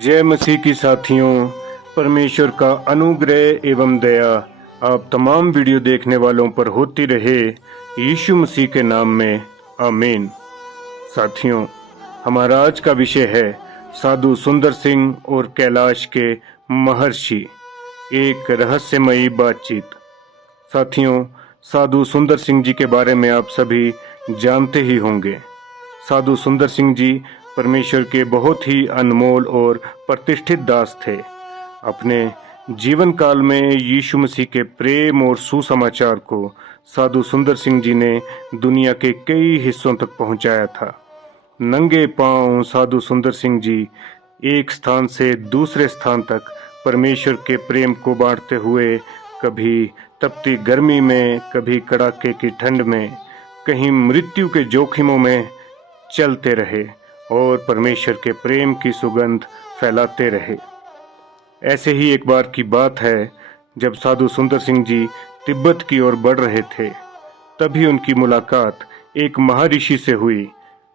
जय मसीह की साथियों, परमेश्वर का अनुग्रह एवं दया आप तमाम वीडियो देखने वालों पर होती रहे यीशु मसीह के नाम में, आमीन। साथियों, हमारा आज का विषय है साधु सुंदर सिंह और कैलाश के महर्षि, एक रहस्यमयी बातचीत। साथियों, साधु सुंदर सिंह जी के बारे में आप सभी जानते ही होंगे। साधु सुंदर सिंह जी परमेश्वर के बहुत ही अनमोल और प्रतिष्ठित दास थे। अपने जीवन काल में यीशु मसीह के प्रेम और सुसमाचार को साधु सुंदर सिंह जी ने दुनिया के कई हिस्सों तक पहुंचाया था। नंगे पांव साधु सुंदर सिंह जी एक स्थान से दूसरे स्थान तक परमेश्वर के प्रेम को बांटते हुए कभी तपती गर्मी में, कभी कड़ाके की ठंड में, कहीं मृत्यु के जोखिमों में चलते रहे और परमेश्वर के प्रेम की सुगंध फैलाते रहे। ऐसे ही एक बार की बात है, जब साधु सुंदर सिंह जी तिब्बत की ओर बढ़ रहे थे, तभी उनकी मुलाकात एक महर्षि से हुई।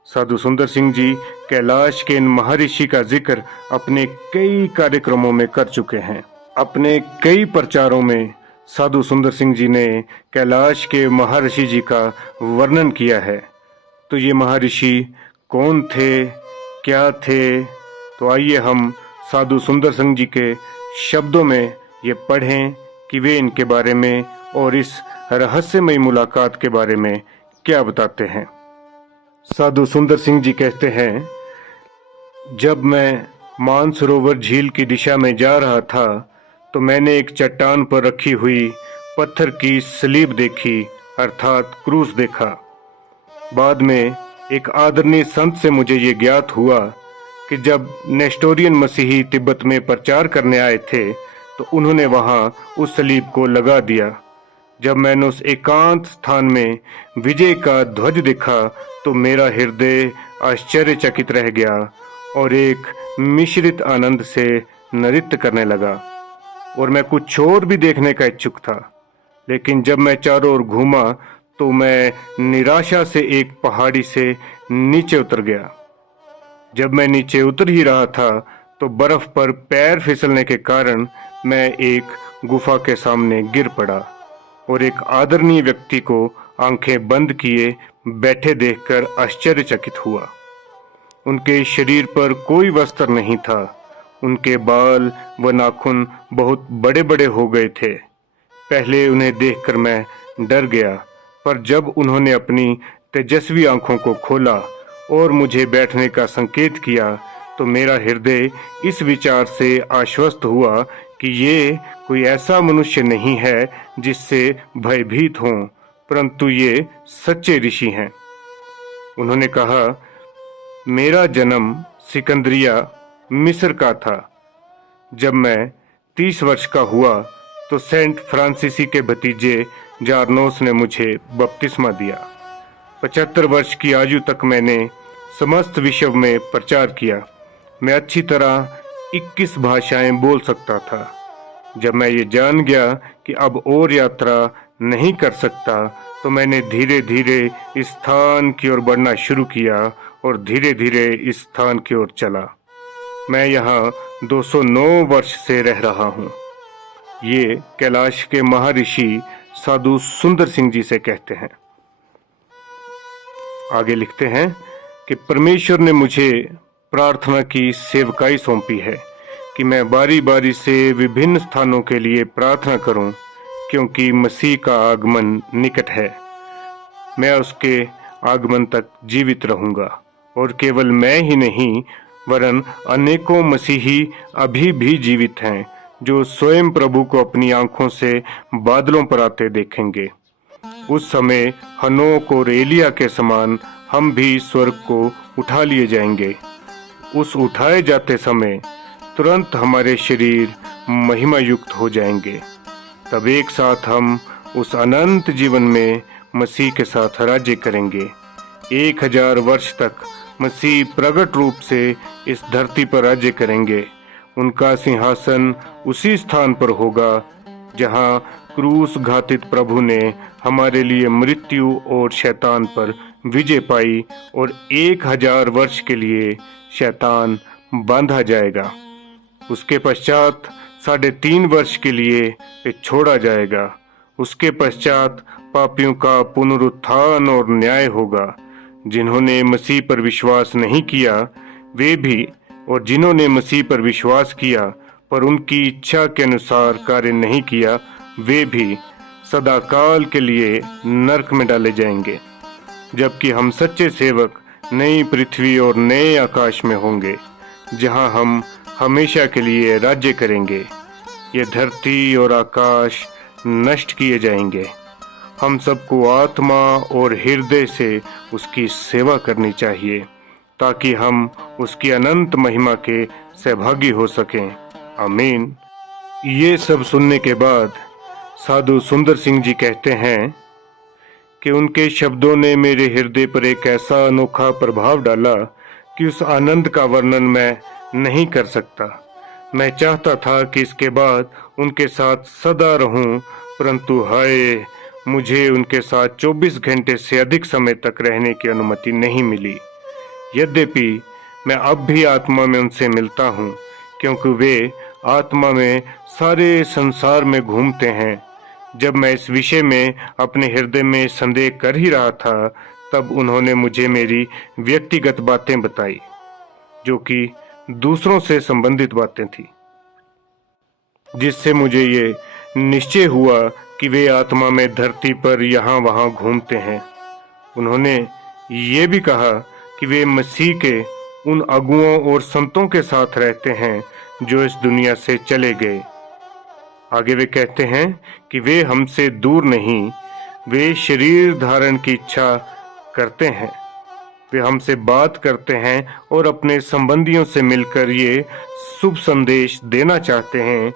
साधु सुंदर सिंह जी कैलाश के इन महर्षि का जिक्र अपने कई कार्यक्रमों में कर चुके हैं। अपने कई प्रचारों में साधु सुंदर सिंह जी ने कैलाश के महर्षि जी का वर्णन किया है। तो ये महर्षि कौन थे, क्या थे? तो आइए हम साधु सुंदर सिंह जी के शब्दों में ये पढ़ें कि वे इनके बारे में और इस रहस्यमयी मुलाकात के बारे में क्या बताते हैं। साधु सुंदर सिंह जी कहते हैं, जब मैं मानसरोवर झील की दिशा में जा रहा था तो मैंने एक चट्टान पर रखी हुई पत्थर की सलीब देखी, अर्थात क्रूस देखा। बाद में एक आदरणीय संत से मुझे ये ज्ञात हुआ कि जब नेस्टोरियन मसीही तिब्बत में प्रचार करने आए थे तो उन्होंने वहां उस सलीब को लगा दिया। जब मैंने उस एकांत स्थान में विजय का ध्वज देखा तो मेरा हृदय आश्चर्यचकित रह गया और एक मिश्रित आनंद से नृत्य करने लगा, और मैं कुछ और भी देखने का इच्छुक था। लेकिन जब मैं चारों ओर घूमा तो मैं निराशा से एक पहाड़ी से नीचे उतर गया। जब मैं नीचे उतर ही रहा था तो बर्फ पर पैर फिसलने के कारण मैं एक गुफा के सामने गिर पड़ा और एक आदरणीय व्यक्ति को आंखें बंद किए बैठे देखकर आश्चर्यचकित हुआ। उनके शरीर पर कोई वस्त्र नहीं था। उनके बाल व नाखून बहुत बड़े बड़े हो गए थे। पहले उन्हें देखकर मैं डर गया, पर जब उन्होंने अपनी तेजस्वी आंखों को खोला और मुझे बैठने का संकेत किया तो मेरा हृदय इस विचार से आश्वस्त हुआ कि ये कोई ऐसा मनुष्य नहीं है जिससे भयभीत हों, परंतु ये सच्चे ऋषि हैं। उन्होंने कहा, मेरा जन्म सिकंदरिया मिस्र का था। जब मैं 30 वर्ष का हुआ तो सेंट फ्रांसिसी के भतीजे जारनोस ने मुझे बपतिस्मा दिया। 75 वर्ष की आयु तक मैंने समस्त विश्व में प्रचार किया। मैं अच्छी तरह 21 भाषाएं बोल सकता था। जब मैं ये जान गया कि अब और यात्रा नहीं कर सकता तो मैंने धीरे धीरे इस स्थान की ओर बढ़ना शुरू किया और धीरे धीरे इस स्थान की ओर चला। मैं यहाँ 209 वर्ष से रह रहा हूँ। ये कैलाश के महर्षि साधु सुंदर सिंह जी से कहते हैं। आगे लिखते हैं कि परमेश्वर ने मुझे प्रार्थना की सेवकाई सौंपी है कि मैं बारी बारी से विभिन्न स्थानों के लिए प्रार्थना करूं, क्योंकि मसीह का आगमन निकट है। मैं उसके आगमन तक जीवित रहूंगा, और केवल मैं ही नहीं वरन अनेकों मसीही अभी भी जीवित हैं जो स्वयं प्रभु को अपनी आंखों से बादलों पर आते देखेंगे। उस समय हनोक और एलिया के समान हम भी स्वर्ग को उठा लिए जाएंगे। उस उठाए जाते समय तुरंत हमारे शरीर महिमा युक्त हो जाएंगे। तब एक साथ हम उस अनंत जीवन में मसीह के साथ राज्य करेंगे। 1000 वर्ष तक मसीह प्रकट रूप से इस धरती पर राज्य करेंगे। उनका सिंहासन उसी स्थान पर होगा जहां क्रूस घातित प्रभु ने हमारे लिए मृत्यु और शैतान पर विजय पाई, और 1000 वर्ष के लिए शैतान बांधा जाएगा। उसके पश्चात 3.5 वर्ष के लिए वे छोड़ा जाएगा। उसके पश्चात पापियों का पुनरुत्थान और न्याय होगा। जिन्होंने मसीह पर विश्वास नहीं किया वे भी, और जिन्होंने मसीह पर विश्वास किया पर उनकी इच्छा के अनुसार कार्य नहीं किया वे भी सदाकाल के लिए नरक में डाले जाएंगे। जबकि हम सच्चे सेवक नई पृथ्वी और नए आकाश में होंगे, जहां हम हमेशा के लिए राज्य करेंगे। ये धरती और आकाश नष्ट किए जाएंगे। हम सबको आत्मा और हृदय से उसकी सेवा करनी चाहिए ताकि हम उसकी अनंत महिमा के सहभागी हो सकें। आमीन। ये सब सुनने के बाद साधु सुंदर सिंह जी कहते हैं कि उनके शब्दों ने मेरे हृदय पर एक ऐसा अनोखा प्रभाव डाला कि उस आनंद का वर्णन मैं नहीं कर सकता। मैं चाहता था कि इसके बाद उनके साथ सदा रहूं, परंतु हाय, मुझे उनके साथ 24 घंटे से अधिक समय तक रहने की अनुमति नहीं मिली। यद्यपि मैं अब भी आत्मा में उनसे मिलता हूं, क्योंकि वे आत्मा में सारे संसार में घूमते हैं। जब मैं इस विषय में अपने हृदय में संदेह कर ही रहा था, तब उन्होंने मुझे मेरी व्यक्तिगत बातें बताई, जो कि दूसरों से संबंधित बातें थी, जिससे मुझे ये निश्चय हुआ कि वे आत्मा में धरती पर यहाँ वहाँ घूमते हैं। उन्होंने ये भी कहा कि वे मसीह के उन अगुओं और संतों के साथ रहते हैं जो इस दुनिया से चले गए। आगे वे कहते हैं कि वे हमसे दूर नहीं, वे शरीर धारण की इच्छा करते हैं। वे हमसे बात करते हैं और अपने संबंधियों से मिलकर ये शुभ संदेश देना चाहते हैं,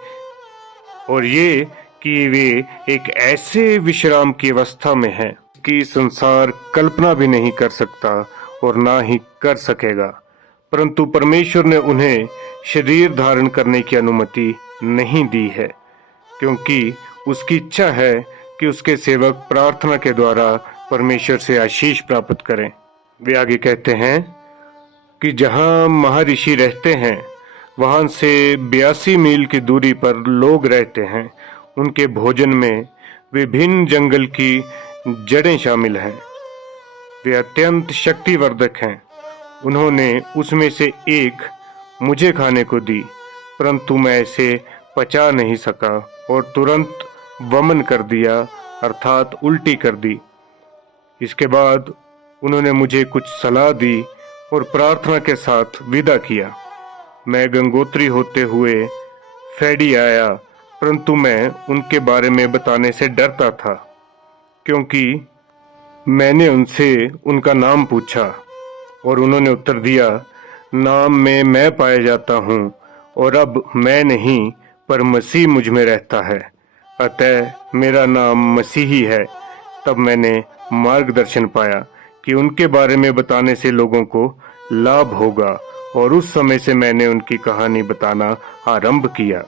और ये कि वे एक ऐसे विश्राम की अवस्था में हैं कि संसार कल्पना भी नहीं कर सकता और ना ही कर सकेगा। परंतु परमेश्वर ने उन्हें शरीर धारण करने की अनुमति नहीं दी है, क्योंकि उसकी इच्छा है कि उसके सेवक प्रार्थना के द्वारा परमेश्वर से आशीष प्राप्त करें। वे आगे कहते हैं कि जहां महर्षि रहते हैं वहां से 82 मील की दूरी पर लोग रहते हैं। उनके भोजन में विभिन्न जंगल की जड़ें शामिल हैं। वे अत्यंत शक्तिवर्धक हैं। उन्होंने उसमें से एक मुझे खाने को दी, परंतु मैं इसे पचा नहीं सका और तुरंत वमन कर दिया, अर्थात उल्टी कर दी। इसके बाद उन्होंने मुझे कुछ सलाह दी और प्रार्थना के साथ विदा किया। मैं गंगोत्री होते हुए फैडी आया, परंतु मैं उनके बारे में बताने से डरता था, क्योंकि मैंने उनसे उनका नाम पूछा और उन्होंने उत्तर दिया, नाम में मैं पाया जाता हूँ और अब मैं नहीं पर मसीह मुझ में रहता है, अतः मेरा नाम मसीही है। तब मैंने मार्गदर्शन पाया कि उनके बारे में बताने से लोगों को लाभ होगा, और उस समय से मैंने उनकी कहानी बताना आरंभ किया।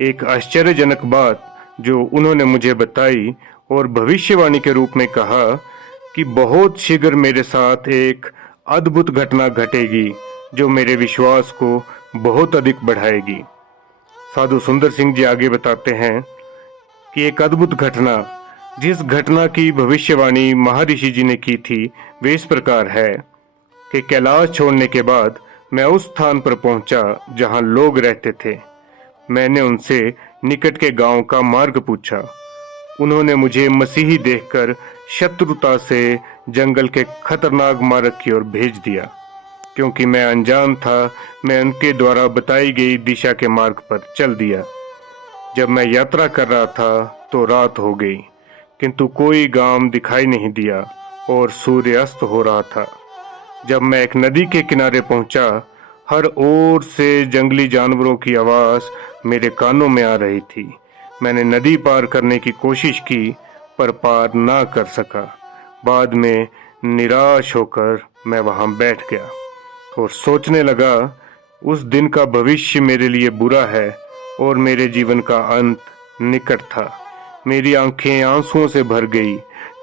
एक आश्चर्यजनक बात जो उन्होंने मुझे बताई और भविष्यवाणी के रूप में कहा कि बहुत शीघ्र मेरे साथ एक अद्भुत घटना घटेगी जो मेरे विश्वास को बहुत अधिक बढ़ाएगी। साधु सुंदर सिंह जी आगे बताते हैं कि एक अद्भुत घटना, जिस घटना की भविष्यवाणी महर्षि जी ने की थी, वे इस प्रकार है कि कैलाश छोड़ने के बाद मैं उस स्थान पर पहुंचा जहां लोग रहते थे। मैंने उनसे निकट के गांव का मार्ग पूछा। उन्होंने मुझे मसीही देखकर शत्रुता से जंगल के खतरनाक मार्ग की ओर भेज दिया, क्योंकि मैं अनजान था। मैं उनके द्वारा बताई गई दिशा के मार्ग पर चल दिया। जब मैं यात्रा कर रहा था तो रात हो गई, किंतु कोई गांव दिखाई नहीं दिया और सूर्य अस्त हो रहा था। जब मैं एक नदी के किनारे पहुंचा, हर ओर से जंगली जानवरों की आवाज मेरे कानों में आ रही थी। मैंने नदी पार करने की कोशिश की, पर पार ना कर सका। बाद में निराश होकर मैं वहां बैठ गया और सोचने लगा, उस दिन का भविष्य मेरे लिए बुरा है और मेरे जीवन का अंत निकट था। मेरी आंखें आंसुओं से भर गई।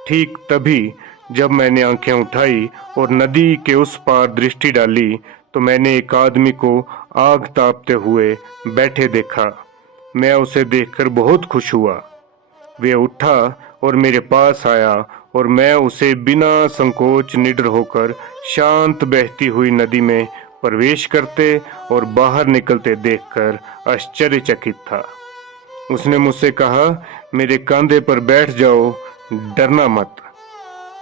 ठीक तभी जब मैंने आंखें उठाई और नदी के उस पार दृष्टि डाली, तो मैंने एक आदमी को आग तापते हुए बैठे देखा। मैं उसे देखकर बहुत खुश हुआ। वे उठा और मेरे पास आया और मैं उसे बिना संकोच निडर होकर शांत बहती हुई नदी में प्रवेश करते और बाहर निकलते देखकर आश्चर्यचकित था। उसने मुझसे कहा, मेरे कंधे पर बैठ जाओ, डरना मत।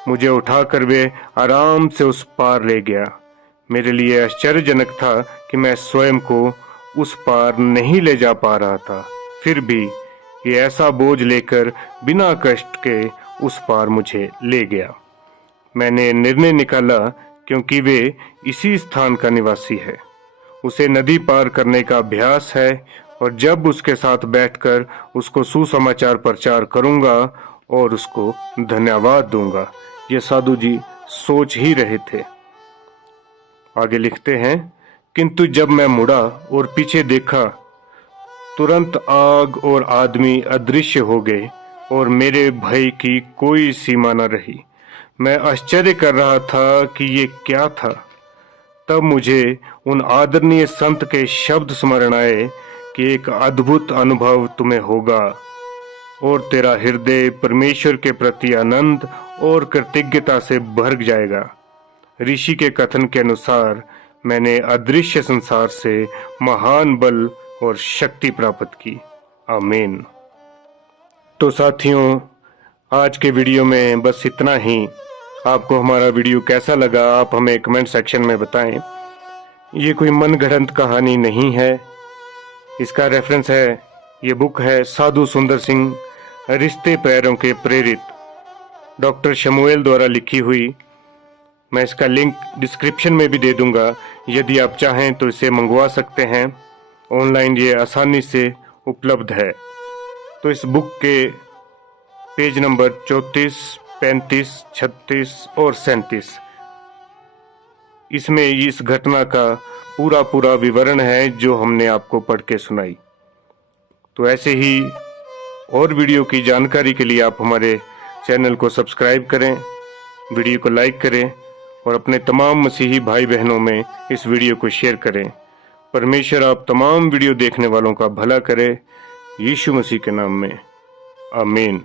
मुझे उठाकर वे आराम से उस पार ले गया। मेरे लिए आश्चर्यजनक था कि मैं स्वयं को उस पार नहीं ले जा पा रहा था, फिर भी ये ऐसा बोझ लेकर बिना कष्ट के उस पार मुझे ले गया। मैंने निर्णय निकाला, क्योंकि वे इसी स्थान का निवासी है, उसे नदी पार करने का अभ्यास है, और जब उसके साथ बैठकर उसको सुसमाचार प्रचार करूंगा और उसको धन्यवाद दूंगा। ये साधु जी सोच ही रहे थे। आगे लिखते हैं, किंतु जब मैं मुड़ा और पीछे देखा, तुरंत आग और आदमी अदृश्य हो गए और मेरे भय की कोई सीमा न रही। मैं आश्चर्य कर रहा था कि ये क्या था। तब मुझे उन आदरणीय संत के शब्द स्मरण आए कि एक अद्भुत अनुभव तुम्हें होगा और तेरा हृदय परमेश्वर के प्रति आनंद और कृतज्ञता से भर जाएगा। ऋषि के कथन के अनुसार मैंने अदृश्य संसार से महान बल और शक्ति प्राप्त की। आमीन। तो साथियों, आज के वीडियो में बस इतना ही। आपको हमारा वीडियो कैसा लगा आप हमें कमेंट सेक्शन में बताएं। ये कोई मनगढ़ंत कहानी नहीं है, इसका रेफरेंस है, ये बुक है साधु सुंदर सिंह रिश्ते पैरों के प्रेरित, डॉक्टर शमुएल द्वारा लिखी हुई। मैं इसका लिंक डिस्क्रिप्शन में भी दे दूंगा, यदि आप चाहें तो इसे मंगवा सकते हैं। ऑनलाइन ये आसानी से उपलब्ध है। तो इस बुक के पेज नंबर 34, 35, 36 और 37, इसमें इस घटना का पूरा विवरण है जो हमने आपको पढ़ के सुनाई। तो ऐसे ही और वीडियो की जानकारी के लिए आप हमारे चैनल को सब्सक्राइब करें, वीडियो को लाइक करें और अपने तमाम मसीही भाई बहनों में इस वीडियो को शेयर करें। परमेश्वर आप तमाम वीडियो देखने वालों का भला करे, यीशु मसीह के नाम में, आमीन।